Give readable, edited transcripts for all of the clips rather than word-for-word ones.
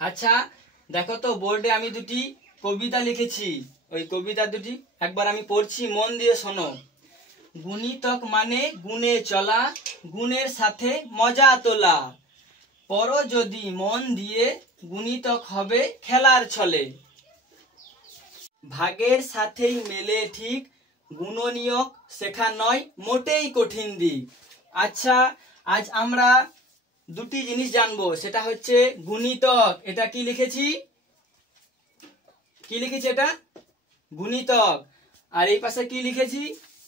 আচ্ছা দেখো তো বোর্ডে আমি দুটি কবিতা লিখেছি, ওই কবিতা দুটি একবার আমি পড়ছি, মন দিয়ে শোনো। গুণিতক মানে গুণে চলা, গুণের সাথে মজা তোলা, পড়ো যদি মন দিয়ে, গুণিতক হবে খেলার ছলে। ভাগের সাথেই মেলে ঠিক, গুণনীয়ক শেখা নয় মোটেই কঠিন দিক। আচ্ছা আজ আমরা দুটি জিনিস জানবো, সেটা হচ্ছে গুণিতক। এটা কি লিখেছি, এটা গুণিতক। আর এই পাশে কি লিখেছি,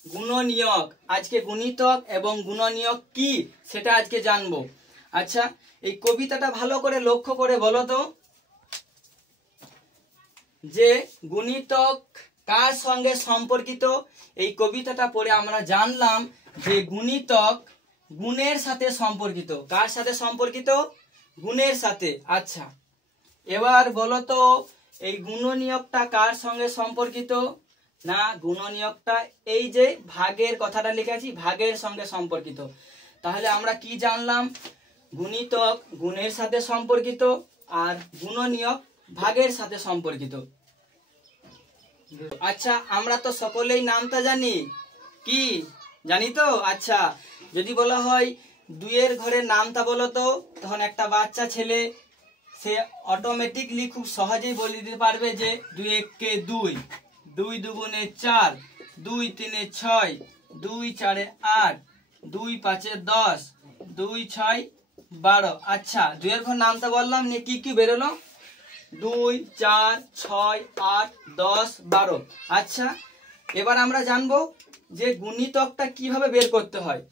গুণনীয়ক। আজকে গুণিতক এবং গুণনীয়ক কি সেটা আজকে জানবো। আচ্ছা এই কবিতাটা ভালো করে লক্ষ্য করে বলো তো, যে গুণিতক কার সঙ্গে সম্পর্কিত। এই কবিতাটা পড়ে আমরা জানলাম যে গুণিতক গুণের সাথে সম্পর্কিত। কার সাথে সম্পর্কিত, গুণের সাথে। আচ্ছা এবার বলো তো এই গুণনীয়কটা কার সঙ্গে সম্পর্কিত, না গুণনীয়কটা এই যে ভাগের কথাটা লিখেছি ভাগের সঙ্গে সম্পর্কিত। তাহলে আমরা কি জানলাম, গুণিতক গুণের সাথে সম্পর্কিত আর গুণনীয়ক ভাগের সাথে সম্পর্কিত। আচ্ছা আমরা তো সকলেই নামটা জানি, কি জানি তো। আচ্ছা যদি বলা হয় দুইয়ের ঘরের নামটা বলো তো, তখন একটা বাচ্চা ছেলে সে অটোমেটিকলি খুব সহজেই বলে দিতে পারবে যে 2 একে 2, 2 দুগুণে 4, 2 তিনে 6, 2 চারে 8, 2 পাঁচে 10, 2 6 12। আচ্ছা দুইয়ের ঘর নামটা বললাম, নিয়ে কি কি বেরোলো, 2 4 6 8 10 12। আচ্ছা এবার আমরা জানবো যে গুণিতকটা কিভাবে বের করতে হয়।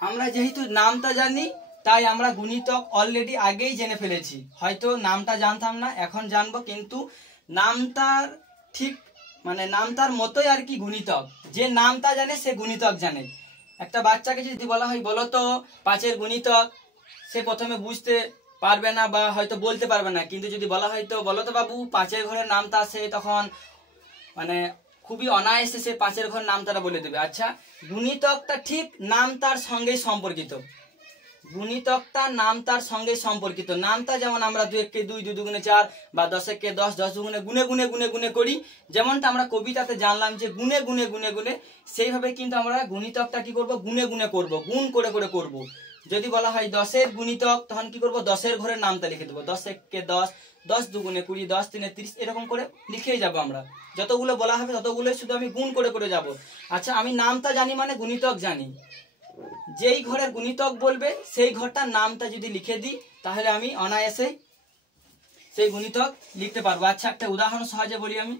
আমরা যেহেতু নামটা জানি তাই আমরা গুণিতক অলরেডি আগেই জেনে ফেলেছি, হয়তো নামটা জানতাম না এখন জানবো, কিন্তু নামটার ঠিক মানে নামটার মতোই আর কি গুণিতক। যে নামটা জানে সে গুণিতক জানে। একটা বাচ্চাকে যদি বলা হয় বলো তো 5-এর গুণিতক, সে প্রথমে বুঝতে পারবে না বা হয়তো বলতে পারবে না, কিন্তু যদি বলা হয় তো বলো তো বাবু 5-এর ঘরের নামটা, সে তখন মানে খুবই অনায়াসে সে 5-এর ঘর নামটা বলে দেবে। আচ্ছা গুণিতকটা ঠিক নামটার সঙ্গে সম্পর্কিত, গুণিতকটা নামটার সঙ্গে সম্পর্কিত। নামটা যেমন আমরা 2 একে 2, 2 দুগুণে 4 বা 10 একে 10, 10 দুগুণে গুণে গুণে গুণে গুণে করি, যেমনটা আমরা কবিতাতে জানলাম যে গুণে গুণে গুণে গুণে, সেইভাবে কিন্তু আমরা গুণিতকটা কি করব, গুণে গুণে করব, গুণ করে করে করব। যদি বলা হয় 10-এর গুণিতক, তখন কি করব, 10-এর ঘরের নামটা লিখে দেবো, 10 একে 10, 10 দুগুণে 20, 10 তিনে 30, এরকম করে লিখেই যাব আমরা। যতগুলো বলা হবে ততগুলো শুধু আমি গুণ করে করে যাব। আচ্ছা আমি নামটা জানি মানে গুণিতক জানি, যেই ঘরের গুণিতক বলবে সেই ঘরটার নামটা যদি লিখে দিই তাহলে আমি অনায়াসে সেই গুণিতক লিখতে পারবো। আচ্ছা একটা উদাহরণ সহজে বলি আমি,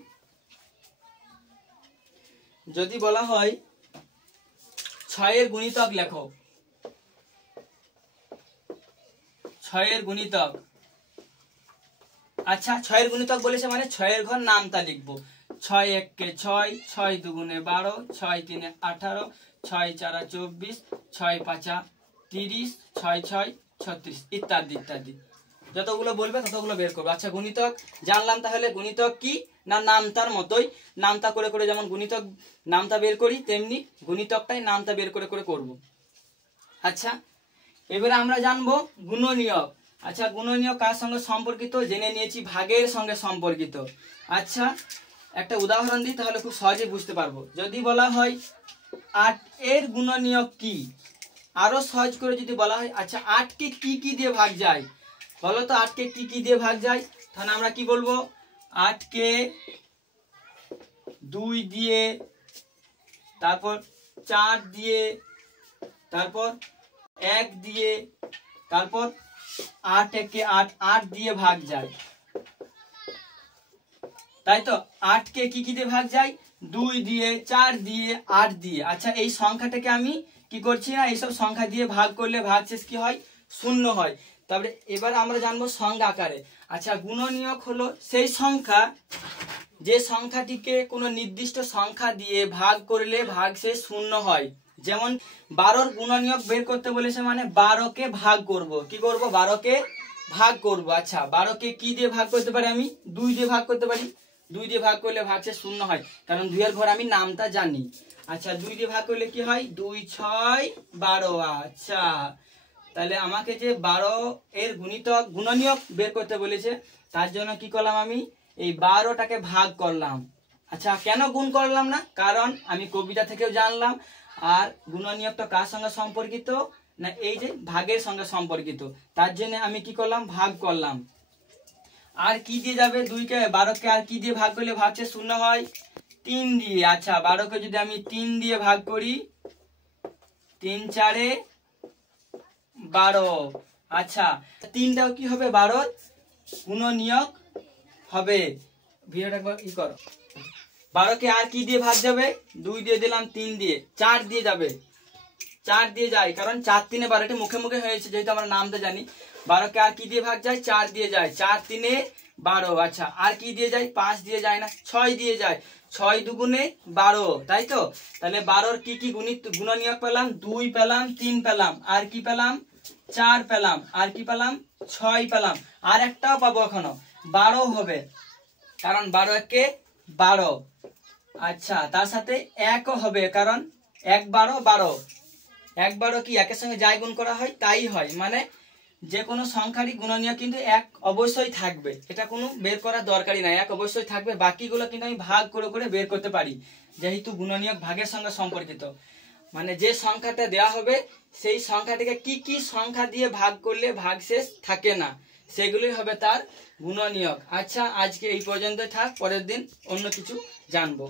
যদি বলা হয় 6-এর গুণিতক লেখো, 6-এর গুণিতক। আচ্ছা 6-এর গুণিতক বলেছে মানে 6-এর ঘর নামটা লিখবো, 6 একে 6, 6 দুগুণে 12, 6 তিনে 18, 6 চারা 24, 6 পাঁচা 30, 6 6 36 ইত্যাদি ইত্যাদি। যতগুলো বলবে ততগুলো বের করবো। আচ্ছা গুণিতক জানলাম, তাহলে গুণিতক কি না নামটার মতোই, নামটা করে করে যেমন গুণিতক নামটা বের করি তেমনি গুণিতকটাই নামটা বের করে করে করব। আচ্ছা এবারে আমরা জানবো গুণনীয়ক। আচ্ছা গুণনীয়ক কার সঙ্গে সম্পর্কিত জেনে নিয়েছি, ভাগের সঙ্গে সম্পর্কিত। আচ্ছা একটা উদাহরণ দিই তাহলে খুব সহজে বুঝতে পারবো। যদি বলা হয় 8-এর গুণনীয়ক কি, আরো সহজ করে যদি বলা হয় আচ্ছা 8কে কি কি দিয়ে ভাগ যায় বলো তো, 8কে কি কি দিয়ে ভাগ যায়, তাহলে আমরা কি বলবো, 8কে 2 দিয়ে, তারপর 4 দিয়ে, তারপর 1 দিয়ে, তারপর 8 একে 8, 8 দিয়ে ভাগ যায়, তাই তো। 8কে কি কি দিয়ে ভাগ যায়, 2 দিয়ে, 4 দিয়ে, 8 দিয়ে। আচ্ছা এই সংখ্যাটাকে আমি কি করছি না, এইসব সংখ্যা দিয়ে ভাগ করলে ভাগশেষ কি হয়, 0 হয়। তারপরে এবার আমরা জানবো সংজ্ঞা আকারে। আচ্ছা গুণনীয়ক হলো সেই সংখ্যা যে সংখ্যাটিকে কোনো নির্দিষ্ট সংখ্যা দিয়ে ভাগ করলে ভাগশেষ 0 হয়। যেমন 12-র গুণনীয়ক বের করতে বলেছে মানে 12কে ভাগ করব, কি করব, 12কে ভাগ করব। আচ্ছা 12কে কি দিয়ে ভাগ করতে পারি, আমি 2 দিয়ে ভাগ করতে পারি, 2 দিয়ে ভাগ করলে ভাগশেষ 0 হয়, কারণ 2-এর ঘর আমি নামটা জানি। আচ্ছা 2 দিয়ে ভাগ করলে কি হয়, 2 6 12। আচ্ছা তাহলে আমাকে যে 12 এর গুণিতক গুণনীয়ক বের করতে বলেছে, তার জন্য কি করলাম, আমি এই 12টাকে ভাগ করলাম। আচ্ছা, কেন গুণ করলাম না, কারণ আমি কবিতা থেকেও জানলাম আর গুণনীয়কটা কার সঙ্গে সম্পর্কিত না, এই যে ভাগের সঙ্গে সম্পর্কিত, তার জন্য আমি কি করলাম, ভাগ করলাম। আর কি দিয়ে যাবে, 2কে 12কে আর কি দিয়ে ভাগ করলে ভাগছে শূন্য হয়, 3 দিয়ে। আচ্ছা, 12কে যদি আমি 3 দিয়ে ভাগ করি, 3 4 12। আচ্ছা, 3টাও কি হবে, 12 গুণনীয়ক হবে। ভিডিওটা একবার ই করো। 12কে আর কি দিয়ে ভাগ যাবে, 2 দিয়ে দিলাম, 3 দিয়ে, 4 দিয়ে যাবে, 4 দিয়ে যায়, কারণ 4 3 12টি মুখে মুখে হয়েছে, যেহেতু আমরা নামটা জানি। 12কে আর কি দিয়ে ভাগ যায়, 4 দিয়ে যায়, 4 3 12। আচ্ছা, আর কি দিয়ে যায়, 5 দিয়ে যায় না, 6 দিয়ে যায়, 6 2 12, তাই তো। তাহলে 12-র কি কি গুণনীয়ক পেলাম, 2 পেলাম, 3 পেলাম, আর কি পেলাম, 4 পেলাম, আর কি পেলাম, 6 পেলাম, আর একটাও পাবো এখনো, 12 হবে, কারণ 12 একে 12। আচ্ছা, তার সাথে 1ও হবে, কারণ 1 12 12, 1 12 কি একের সঙ্গে যাই গুণ করা হয় তাই হয়, মানে যে কোনো সংখ্যারই গুণনীয়ক কিন্তু 1 অবশ্যই থাকবে, এটা কোনো বের করার দরকারই নাই, 1 অবশ্যই থাকবে। বাকিগুলো কিন্তু আমি ভাগ করে করে বের করতে পারি, যেহেতু গুণনীয়ক ভাগের সঙ্গে সম্পর্কিত। মানে যে সংখ্যাটা দেওয়া হবে সেই সংখ্যাটিকে কি কি সংখ্যা দিয়ে ভাগ করলে ভাগশেষ থাকে না, সেগুলোই হবে তার গুণনীয়ক। আচ্ছা, আজকে এই পর্যন্তই থাক, পরের দিন অন্য কিছু জানবো।